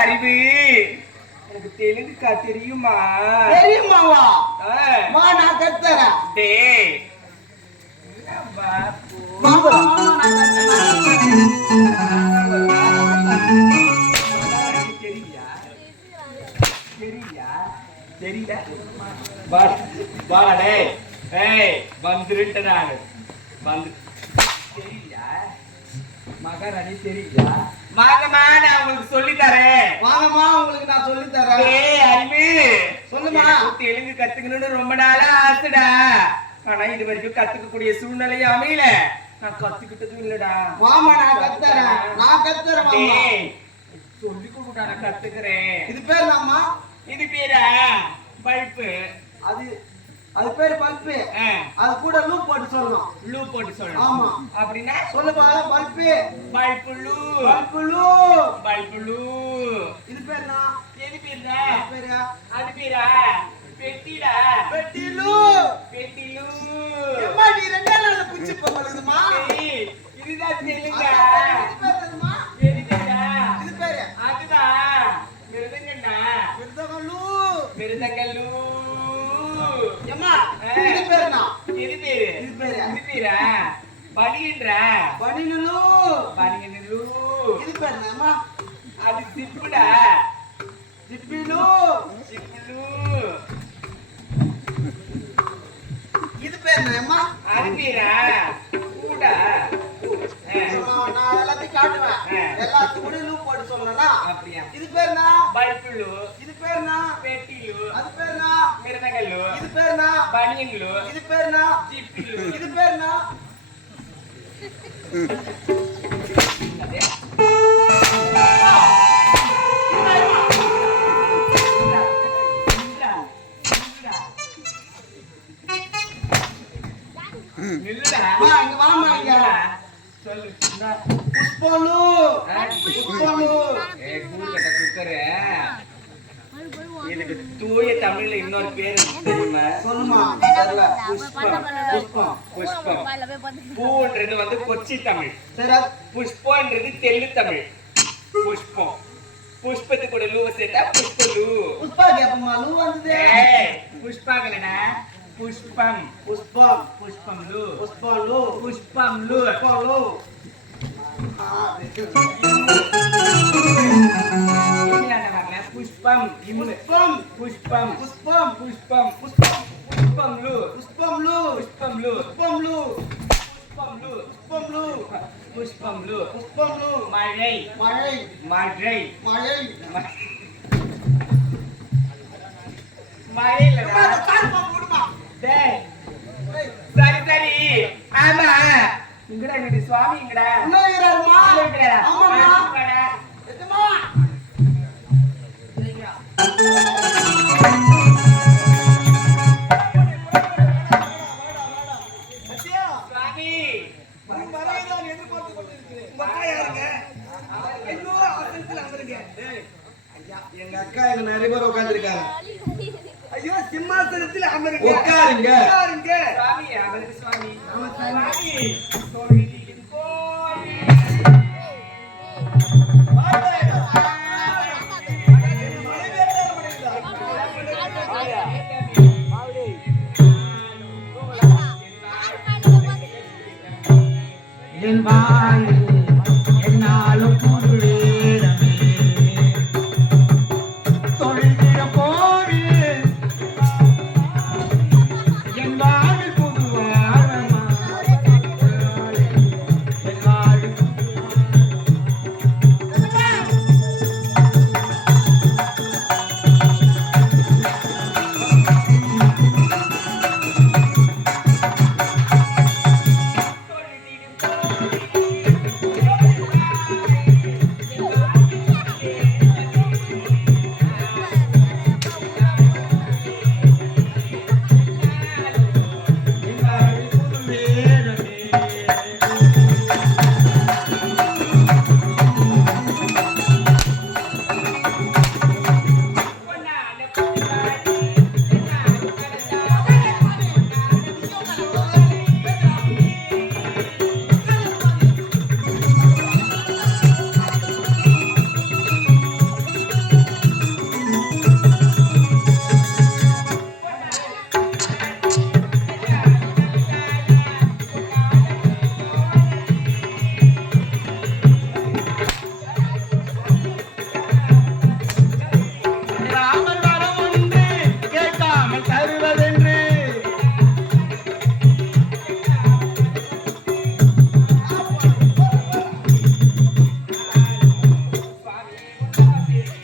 அறிவு எனக்கு தெலுங்கு தெரியுமா? தெரியுமாவா? வா நான் கத்துறேன். டேய் மகாராணி தெரியல. வாங்கம்மா நான் உங்களுக்கு சொல்லி தரேன். வாங்கம்மா உங்களுக்கு நான் சொல்லி தரேன். அறிவு சொல்லுமா. தெலுங்கு கத்துக்கணும்னு ரொம்ப நாளா ஆசைடா. ஆனா இது வரைக்கும் கத்துக்கக்கூடிய சூழ்நிலையை அமையல. நான் கத்துக்கிட்டதும் இல்லடா. மாமா நான் கத்துறேன். நான் கத்துறேன் மாமா. சொல்லி கொடுடா நான் கத்துக்கிறேன். இது பேர் நாமா? இது பேரா பல்பு. அது பேர் பல்பு. அது கூட லூப் போட்டு சொல்லணும். லூப் போட்டு சொல்லணும். ஆமா. அப்படினா சொல்ல பாரு பல்பு. பல்பு லூ. பல்பு லூ. பல்பு லூ. இது பேர்னா? எது பேரா? பேரா? அது பேரா? பெட்டிடா. பெட்டி லூ. பெட்டி லூ. அம்மா நீ ரெண்டே நாள்ல புடிச்சு போறதுமா? இதுதான் தெலுங்கா. இது பேருமா? எது பேரா? இது பேரு. அதுதான். மிருதங்கண்ணா. மிருதங்கலூ. மிருதங்கலூ. அம்மா இது பேருனா? எது பேரு? இது பேரு. இது பேரா? பனியன்றா. பனியனலூ. பனியனலூ. இது பேருனா அம்மா? அது சிப்புடா. சிப்பிலூ. சிப்புலூ. இது பேருனா அம்மா? அது பேரா? கூடா. நான் எல்லாத்தையும் காட்டுவேன். எல்லாத்துக்கும் கூட லூப் போட்டு சொல்லணும்னா அப்படியே. இது பேருனா? பல்புலு. இது பேருனா? பெட்டிலு. அது பேருனா? மிருதங்கலு. இது பேருனா? பனியன்லு. இது பேருனா? சிப்பிலு. இது பேருனா? நில்லுடா. வா இங்க வாமா இங்க. சொல்லு. புஷ்பலூ. புஷ்பலூ. கூறுகட்ட குக்கரு. எனக்கு தூய தமிழ்ல இன்னொரு பேர் தெரியுமா? சொல்லுமா. தெரியல. புஷ்பம். புஷ்பம். புஷ்பம். பூன்றது வந்து கொச்சி தமிழ். சரி. புஷ்பம்ன்றது தெல்லு தமிழ். புஷ்பம். புஷ்பத்து கூட லூ சேர்த்தா புஷ்பலூ. புஷ்பா கேப்பமா லூ வந்ததே. புஷ்பாகலடா. புஷ்பம். புஷ்பம். புஷ்பம் லூ. புஷ்பலூ. புஷ்பம் லூ. புஷ்பலூ. புஷ்பம். புஷ்பம். புஷ்பம். புஷ்பம். புஷ்பம். புஷ்பம். புஷ்பம் லூ. புஷ்பம் லூ. புஷ்பம் லூ. புஷ்பம் லூ. புஷ்பம் லூ. புஷ்பம் லூ. புஷ்பம் லூ. புஷ்பம் லூ. மழை. மழை. மழை. மழை. மழை இல்லடா. கால்மா போடுமா. டேய். சரி சரி. ஆமா. இங்கடா இங்க சுவாமி இங்கடா. உள்ளேறாருமா. ஆமாமா. ஆமாடா. எதுமா. சுவாமி வரவேதான் எதிர்பார்த்து கொண்டிருக்கிறேன். உங்க அக்கா யாருங்க? ஐயோ ஆசனத்துல அமருங்க. ஐயா எங்க அக்கா இங்க நிறைய பேர் உட்கார்ந்திருக்காங்க. ஐயோ சிம்மாசனத்துல அமருங்க. உட்காருங்க. உட்காருங்க. சுவாமி அவருக்கு சுவாமி. சுவாமி கோவிலின் கோவில். என் வாயில் என்னாலும் பொருளேடமே தொழிலிட போடு என் வாயில் புதுவாரமா என் வாயில் கோவில். கேள்வி